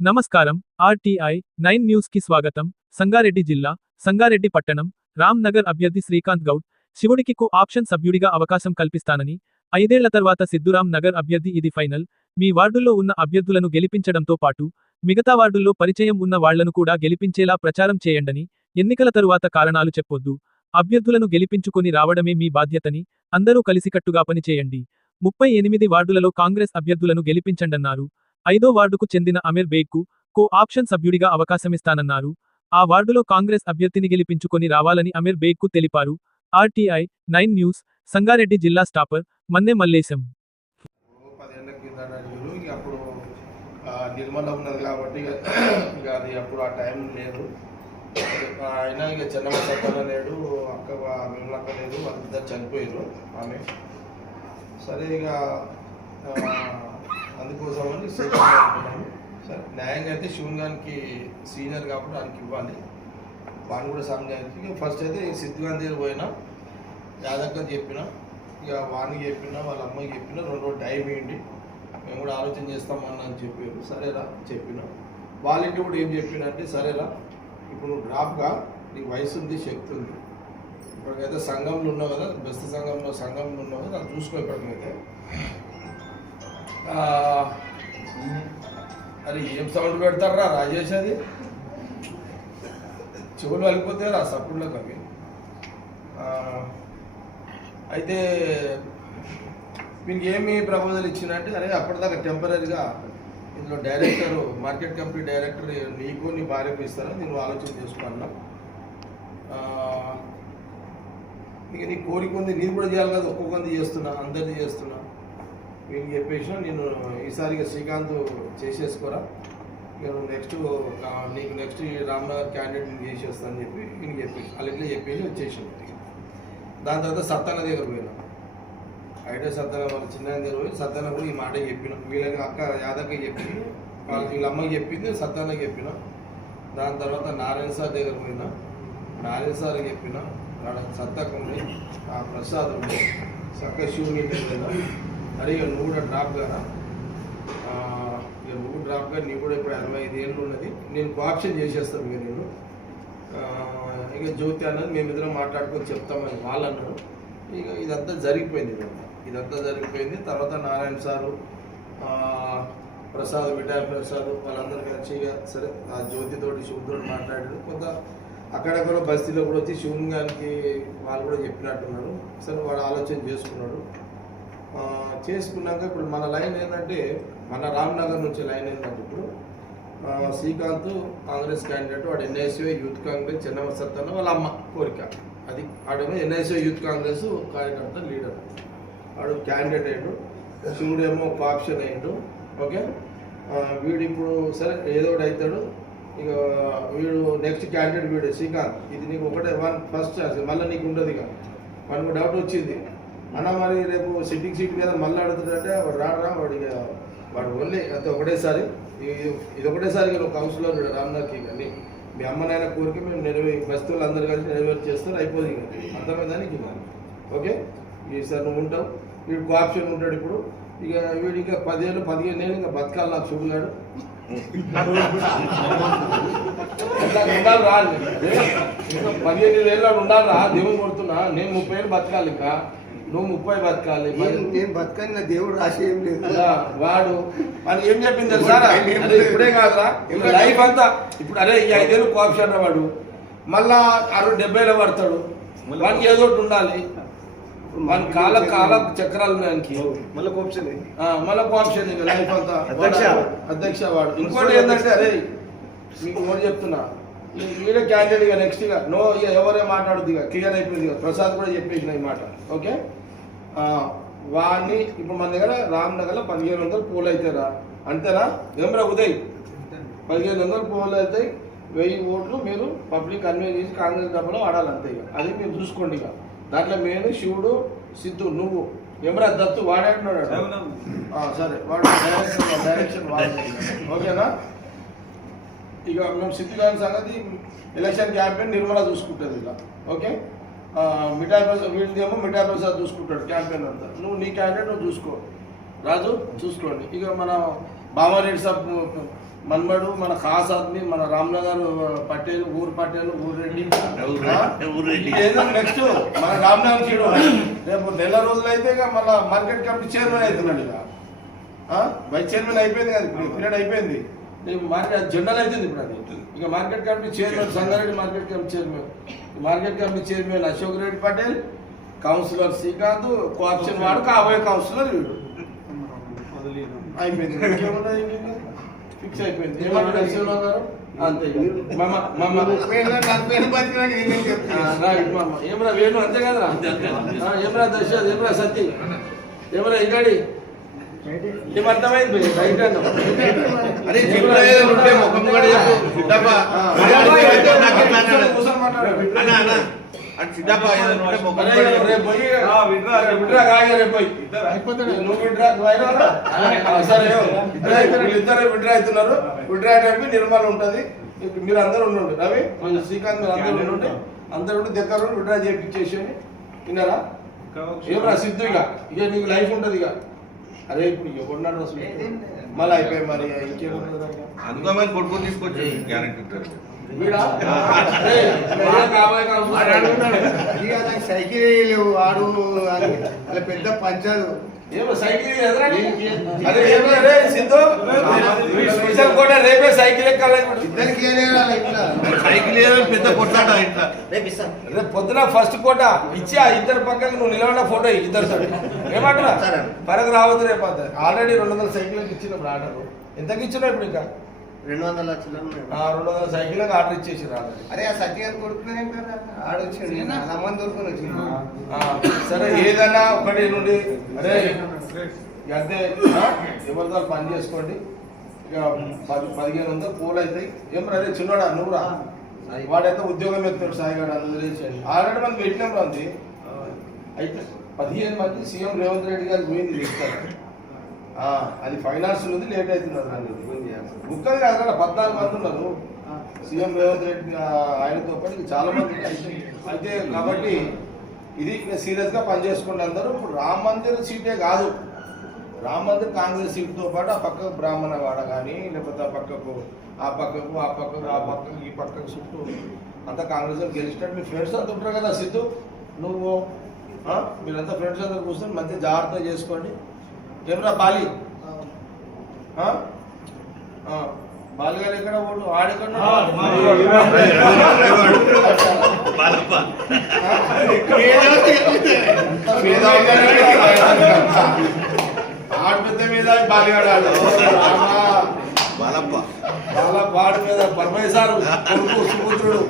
నమస్కారం. RTI 9 news కి స్వాగతం. సంగారెడ్డి జిల్లా సంగారెడ్డి పట్టణం రామ్ నగర్ అభ్యర్థి శ్రీకాంత్ గౌడ్ శివుడికి కో ఆప్షన్ సభ్యుడిగా అవకాశం కల్పిస్తానని 5 ఏళ్ల తర్వాత సిద్ధురామ్ నగర్ అభ్యర్థి ఇది ఫైనల్. మీ వార్డుల్లో ఉన్న అభ్యర్థులను గెలిపించడంతో పాటు మిగతా వార్డుల్లో పరిచయం ఉన్న వాళ్లను కూడా గెలిపించేలా ప్రచారం చేయండని, ఎన్నికల తరువాత కారణాలు చెప్పొద్దు. అభ్యర్థులను గెలిపించుకొని రావడమే మీ బాధ్యతని అందరూ కలిసికట్టుగా పనిచేయండి. 38 వార్డులలో కాంగ్రెస్ అభ్యర్థులను గెలిపించండన్నారు. 5వ వార్డుకు చెందిన అమీర్ బేగ్కు కో ఆప్షన్ సభ్యుడిగా అవకాశమిస్తానన్నారు. ఆ వార్డులో కాంగ్రెస్ అభ్యర్థిని గెలిపించుకొని రావాలని అమీర్ బేగ్కు తెలిపారు. ఆర్టీఐ 9 న్యూస్ సంగారెడ్డి జిల్లా స్టాపర్ మన్నె మల్లేశం. 10 ఏళ్ల కింద అప్పుడు నిర్మల ఉన్నది కాబట్టి ఇక అది అప్పుడు ఆ టైం లేదు. అయినా ఇక చిన్నమ్మ చెప్పన లేడు, అక్క మిమ్మల్ని లేదు, వాళ్ళిద్దరు చనిపోయారు ఆమె. సరే ఇక అందుకోసమని అనుకున్నాను. సరే న్యాయంగా అయితే శివన్ గారికి సీనియర్ కాబట్టి దానికి ఇవ్వాలి, వాడిని కూడా సమయానికి. ఇక ఫస్ట్ అయితే సిద్ధు గాంధీ దగ్గర పోయినా, యాదక్క చెప్పిన, ఇక వానికి చెప్పిన, వాళ్ళ అమ్మకి చెప్పిన, 2 రోజులు టైం ఏంటి మేము కూడా ఆలోచన చేస్తామని అని చెప్పారు. సరేరా చెప్పిన. వాళ్ళ ఇంటి కూడా ఏం చెప్పినంటే, సరేరా ఇప్పుడు నువ్వు డ్రాప్గా నీకు వయసు ఉంది, శక్తి ఉంది, ఇప్పటికైతే సంఘంలో ఉన్నావు కదా, బెస్ట్ సంఘంలో ఉన్నావు కదా, అది చూసుకో. ఇప్పటికైతే అది ఏం సౌండ్ పెడతారా రాజేష్, అది చెవులు వెళ్ళిపోతే రా సప్పుడులోకి అవి. అయితే మీకు ఏమి ప్రపోజల్ ఇచ్చిందంటే, అరే అప్పటిదాకా టెంపరీగా ఇందులో డైరెక్టర్, మార్కెట్ కంపెనీ డైరెక్టర్ నీకు నీ భార్యకు ఇస్తారని నేను ఆలోచన చేసుకున్నా. ఇక నీ కోరిక ఉంది, నేను కూడా చేయాలి కదా, ఒక్కొక్కరిది చేస్తున్నా, అందరిది చేస్తున్నా. వీళ్ళకి చెప్పేసిన నేను ఈసారిగా శ్రీకాంత్ చేసేసుకోరా, ఇక నీకు నెక్స్ట్ రామ్నగర్ క్యాండిడేట్ నేను చేసేస్తానని చెప్పి వీళ్ళకి చెప్పేసి వాళ్ళు ఇట్లా చెప్పేసి వచ్చేసాను. దాని తర్వాత సత్తాన దగ్గర పోయినా, ఐటే సత్తాన వాళ్ళ చిన్న దగ్గర పోయి సత్తాన కూడా ఈ మాట చెప్పిన. వీళ్ళకి అక్క యాదవ్కి చెప్పి, వీళ్ళ అమ్మకి చెప్పింది, సత్తానకి చెప్పిన. దాని తర్వాత నారాయణ సార్ దగ్గర పోయినా, నారాయణ సార్ చెప్పిన, సత్తకు ఉంది, ఆ ప్రసాద్ ఉంది, చక్క శివుని పోయినా. అరే ఇక నువ్వు కూడా డ్రాప్ కదా, ఇక నువ్వు డ్రాప్గా నీ కూడా ఇప్పుడు 65 ఏళ్ళు ఉన్నది, నేను కోఆప్షన్ చేసేస్తాను. ఇక నేను ఇక జ్యోతి అన్నది మేమిద్దరం మాట్లాడుకొని చెప్తామని వాళ్ళు అన్నారు. ఇక ఇదంతా జరిగిపోయింది. తర్వాత నారాయణ సారు, ప్రసాద్, మిఠాయి ప్రసాద్ వాళ్ళందరూ కలిసి ఇక సరే ఆ జ్యోతితోటి శివుడితో మాట్లాడారు. కొంత అక్కడక్కడ బస్తీలో కూడా వచ్చి శివుని గారికి వాళ్ళు కూడా చెప్పినట్టున్నారు. సరే వాడు ఆలోచన చేసుకున్నాక ఇప్పుడు మన లైన్ ఏంటంటే, మన రామ్నగర్ నుంచి లైన్ ఏంటంటే, ఇప్పుడు శ్రీకాంత్ కాంగ్రెస్ క్యాండిడేట్, వాడు ఎన్ఐసిఓ యూత్ కాంగ్రెస్ చెన్నమ్మ సత్తన్న వాళ్ళ అమ్మ కోరిక అది. వాడేమో ఎన్ఐసిఓ యూత్ కాంగ్రెస్ కార్యకర్త లీడర్, వాడు క్యాండిడేట్ అయ్యాడు. శివుడేమో ఒక ఆప్షన్ అయ్యాడు. ఓకే, వీడు ఇప్పుడు సరే ఏదో ఒకటి అవుతాడు. ఇక వీడు నెక్స్ట్ క్యాండిడేట్ వీడు శ్రీకాంత్. ఇది నీకు ఒకటే ఫస్ట్ ఛాన్స్, మళ్ళీ నీకు ఉండదు. ఇక మనకు డౌట్ వచ్చింది అన్న, మరి రేపు సిట్టింగ్ సీట్ మీద మళ్ళీ అడుగుతుందంటే వాడు రాడరా, వాడు ఓన్లీ అంతే ఒకటేసారి. ఇది ఒకటేసారి నువ్వు కౌన్సిలర్ రామ్నగర్కి కానీ మీ అమ్మనైనా కోరిక మేము బస్తువులు అందరు కలిసి నెరవేరు చేస్తారు, అయిపోతుంది. ఇక అర్థమైందానికి ఓకే. ఈసారి నువ్వు ఉంటావు, వీడు కోఆప్షన్ ఉంటాడు. ఇప్పుడు ఇక వీడు ఇంకా 10 ఏళ్ళు 15 ఏళ్ళు ఇంకా బతకాలి నాకు చూపులాడు. ఉండాలి రా, ఇంకా 15 ఏళ్ళు ఉండాలి రా, దేవుని కొడుతున్నా. నేను 30 ఏళ్ళు బతకాలి, ఇంకా నువ్వు 30 బతకాలి. నేను బతకాలి, నా దేవుడు రాసి ఏం లేదు. వాడు మనకి ఏం చెప్పింది తెలుసా, ఇప్పుడే కాదురా లైఫ్ అంతా. ఇప్పుడు అరే ఈ 5 ఏళ్ళు కోఆప్షన్ వాడు మళ్ళా 60-70 ఏళ్ళు పడతాడు. వానికి ఏదో ఒకటి ఉండాలి. మన కాల చక్రాలు ఉన్నాయనికి మళ్ళీ కోఆప్షన్ లైఫ్ అంతా అధ్యక్ష వాడు. ఇంకోటి ఏంటంటే, అరే మీకు ఓటు చెప్తున్నా, వీడే క్యాండిడేట్ ఇక నెక్స్ట్ ఇక నో, ఇక ఎవరే మాట్లాడుద్ది, ఇక క్లియర్ అయిపోయింది. ఇక ప్రసాద్ కూడా చెప్పేసిన ఈ మాట. ఓకే, వాడిని ఇప్పుడు మన దగ్గర రామ్నగర్లో 1500 పోలు అవుతారా, అంతేనా? ఏమరా ఉదయ్, 1500 పోలు అవుతాయి. 1000 ఓట్లు మీరు పబ్లిక్ కన్వీన్ చేసి కాంగ్రెస్ డబ్బులో ఆడాలి, అంతే. ఇక అది మీరు చూసుకోండి. ఇక దాంట్లో మెయిన్ శివుడు, సిద్ధు, నువ్వు ఏమరా దత్తు వాడాడున్నాడు. సరే వాడు డైరెక్షన్ వాడు. ఓకేనా? ఇక మేము సిద్ధు గారి సంగతి ఎలక్షన్ క్యాంపెయిన్ నిర్మల చూసుకుంటుంది. ఇక ఓకే, మిఠాయి ప్రసాద్ వీళ్ళదేమో మిఠాయి ప్రసాద్ చూసుకుంటాడు క్యాంపెయిన్ అంతా. నువ్వు నీ క్యాండిడేట్ నువ్వు చూసుకో, రాజు చూసుకోండి. ఇక మన బామారెడ్డి సాబ్ మన్మడు మన ఖాస్ ఆద్మీ మన రామ్నగర్ పటేల్ ఊరు రెడ్డి ఏదో నెక్స్ట్ మన రామ్నగర్ చీడు రేపు నెల రోజులు అయితే ఇక మన మార్కెట్ కమిటీ చైర్మన్ అవుతున్నాడు ఇక వైస్ చైర్మన్ అయిపోయింది కదా ఇప్పుడు పీరియడ్ అయిపోయింది రేపు మార్కెట్ జనరల్ అవుతుంది ఇప్పుడు అది ఇక market committee chairman Sangareddy market committee chairman Ashok Reddy Patel councillor Srikanth cooption వాడు కాబోయే కౌన్సిలర్ వీడు అయిపోయింది ఫిక్స్ అయిపోయింది ఏమంటారు శివరావు గారు అంతే ఏమరా వేణు అంతే కదరా ఏమరా దర్శ ఏమరా సత్తి ఏమరా ఇంకాడి ఏమర్థమైంది రైట్ అరే విడ్రా టైంకి నిర్మల్ ఉంటది మీరు అందరూ ఉండండి రవి శ్రీకాంత్ మీరు అందరూ ఉండండి అందరూ దగ్గర విడ్రా చేయించేసి విన్నారా ఏమరా సిద్ధు ఇక నీకు లైఫ్ ఉంటది ఇక అరే ఇప్పుడు ఎవరున్నాడు అసలు మళ్ళీ అయిపోయి మరి ఇంకేముంటుంది అందుకోమని కొడుకుని తీసుకొచ్చి గ్యారెంటీ వీడా సైకిల్ లేవు ఆడు అలా పెద్ద పంచాలు ఏమో సైకిల్ అదే ఏమో సిద్ధు స్పెషల్ కూడా రేపే సైకిల్ ఎక్కాలి ఇద్దరికి సైకిల్ పెద్ద కొట్లాట ఇట్లా రేపు పొద్దున ఫస్ట్ కోట ఇచ్చి ఆ ఇద్దరు పక్కన నువ్వు నిలబడిన ఫోటో ఇద్దరు ఏమంటున్నా పరకు రావద్దు రేపు ఆల్రెడీ 200 సైకిల్ ఇచ్చినప్పుడు ఆర్డర్ ఎంతకి ఇచ్చినా ఇప్పుడు ఇంకా 200 లక్షలు 200 సైకిల్ ఆర్డర్ ఇచ్చేసి అరే ఆ సత్యాన్ని కొడుకునే ఆడొచ్చాడు అమ్మని దొరుకుని వచ్చింది సరే ఏదైనా ఒకటి నుండి అరే అంతే ఎవరితో పని చేసుకోండి ఇక 1500 పూలు అవుతాయి ఏం అదే చిన్నోడా నువ్వురా వాడైతే ఉద్యోగం ఎత్తాడు సాయిగాడు అందరూ తెలిసేది ఆల్రెడీ మనం పెట్టినాం రాంది అయితే 15 మంది సీఎం రేవంత్ రెడ్డి గారు పోయింది ఇస్తారు అది ఫైనాన్స్ ఉంది లేట్ అవుతున్నారు ముక్కలు కాదు కదా 14 మంది ఉన్నారు సీఎం రేవంత్ రెడ్డి ఆయనతో పాటు చాలా మంది అయితే కాబట్టి ఇది సీరియస్గా పనిచేసుకోండి అందరూ ఇప్పుడు రామ మందిర్ సీటే కాదు రామ మందిర్ కాంగ్రెస్ సీట్తో పాటు ఆ పక్కకు బ్రాహ్మణ వాడ కానీ లేకపోతే ఆ పక్కకు ఈ పక్కకు చుట్టూ అంతా కాంగ్రెస్ గెలిచినట్టు మీ ఫ్రెండ్స్ అంతా ఉంటారు కదా సిద్ధు నువ్వు మీరంతా ఫ్రెండ్స్ అందరూ కూర్చొని మంచిగా జాగ్రత్త చేసుకోండి ఏమరా బాలి బాలిగారు ఎక్కడ ఓటు ఆడెక్కడ ఆడ మీద బాలిగాడు వాడి మీద పరమేశ్వరు కొడుకు సుపుత్రుడు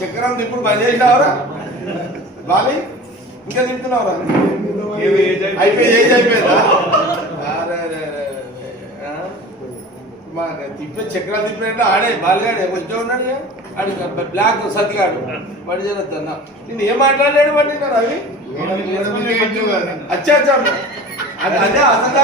చక్రం ఇప్పుడు పని చేసినావరా బాలి ఇంకా తింటున్నావురా అయిపోయి ఏజ్ అయిపోయిందా తిప్పే చక్రాలు తిప్పినట్టు ఆడే బాలిగాడు కొంచెం ఉన్నాడు ఆడి బ్లాక్ సతిగాడు వాడి జరుగుతున్నా నేను ఏం మాట్లాడాడు వాడి రవి అచ్చా అచ్చా అదే అసలు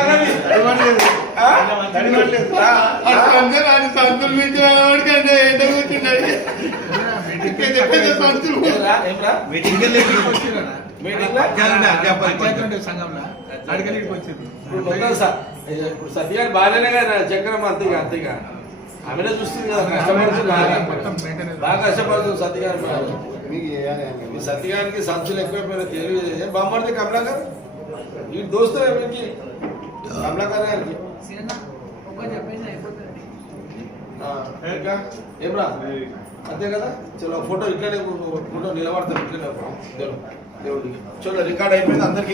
ఇప్పుడు సత్యగారు బాగానే కదా చక్రం అంతేగా ఆమెనే చూస్తుంది కదా కష్టపడుతుంది బాగా కష్టపడుతుంది సత్యగారు మీ సత్యగారికి సంచులు ఎక్కువైపోయినా తెలియదు బామ్మడితే కమలాకర్ ఈ దోస్తు వీరికి కమలాకర్ గారికి ఏమ్రా అంతే కదా చలో ఫోటో ఇట్లనే ఫోటో నిలబడతాం ఇట్లనే దేవుడికి చలో రికార్డ్ అయిపోయింది అందరికి